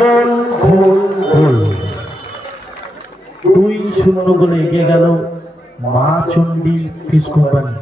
গোল গোল গোল 2-0 গোলে এগিয়ে গেল মা চণ্ডী ফিশ কোম্পানি।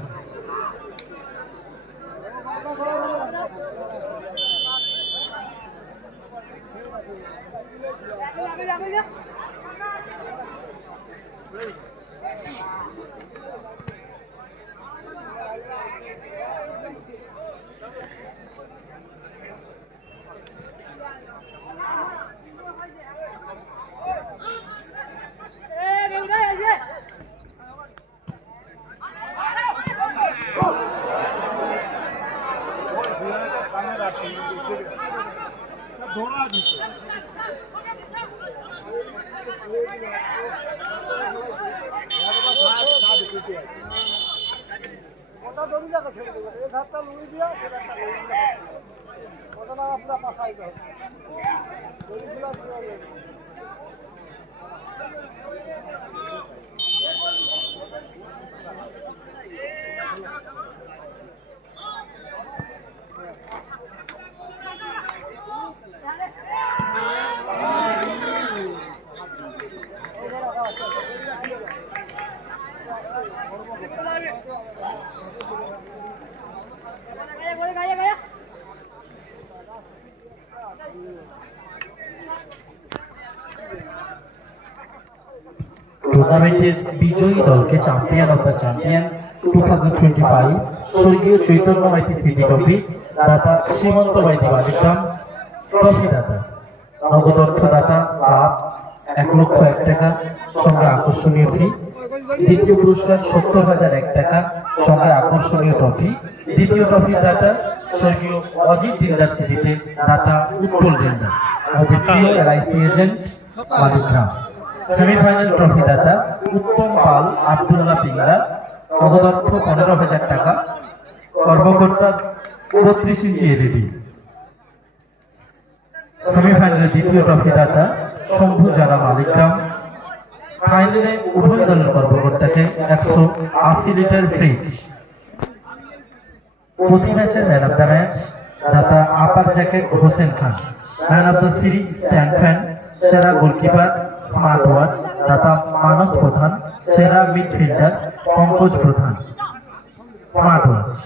টুর্নামেন্টের বিজয়ী দলকে চ্যাম্পিয়ন অফ দ্য চ্যাম্পিয়ন 2025 স্বর্গীয় চৈতন্য মাইতি সিটি ট্রফি দাতা শ্রীমন্ত মাইতি বালিগ্রাম ট্রফি দাতা নগদ অর্থ দাতা লাভ 1,01,000 টাকা সঙ্গে আকর্ষণীয় ফি। দ্বিতীয় পুরস্কার 70,001 টাকা সঙ্গে আকর্ষণীয় ট্রফি। দ্বিতীয় ট্রফি দাতা স্বর্গীয় অজিত দিলদার স্মৃতিতে দাতা উৎপল দিলদার আমাদের প্রিয় LIC agent Baligram. Semifinal trophy দাতা উত্তম পাল আব্দুল্লাহ পিংলা নগদ অর্থ 15,000 টাকা কর্মকর্তা 32 ইঞ্চি এলইডি। সেমিফাইনালের দ্বিতীয় ট্রফি দাতা শম্ভু জানা মালিকগ্রাম। ফাইনালে উভয় দলের কর্মকর্তাকে 180 লিটার ফ্রিজ। প্রতি ম্যাচের man of the match data upper jacket Hossain Khan. Man of the series stand fan. সেরা গোলকিপার স্মার্ট ওয়াচ দাতা মানস প্রধান। সেরা মিডফিল্ডার পঙ্কজ প্রধান স্মার্ট ওয়াচ।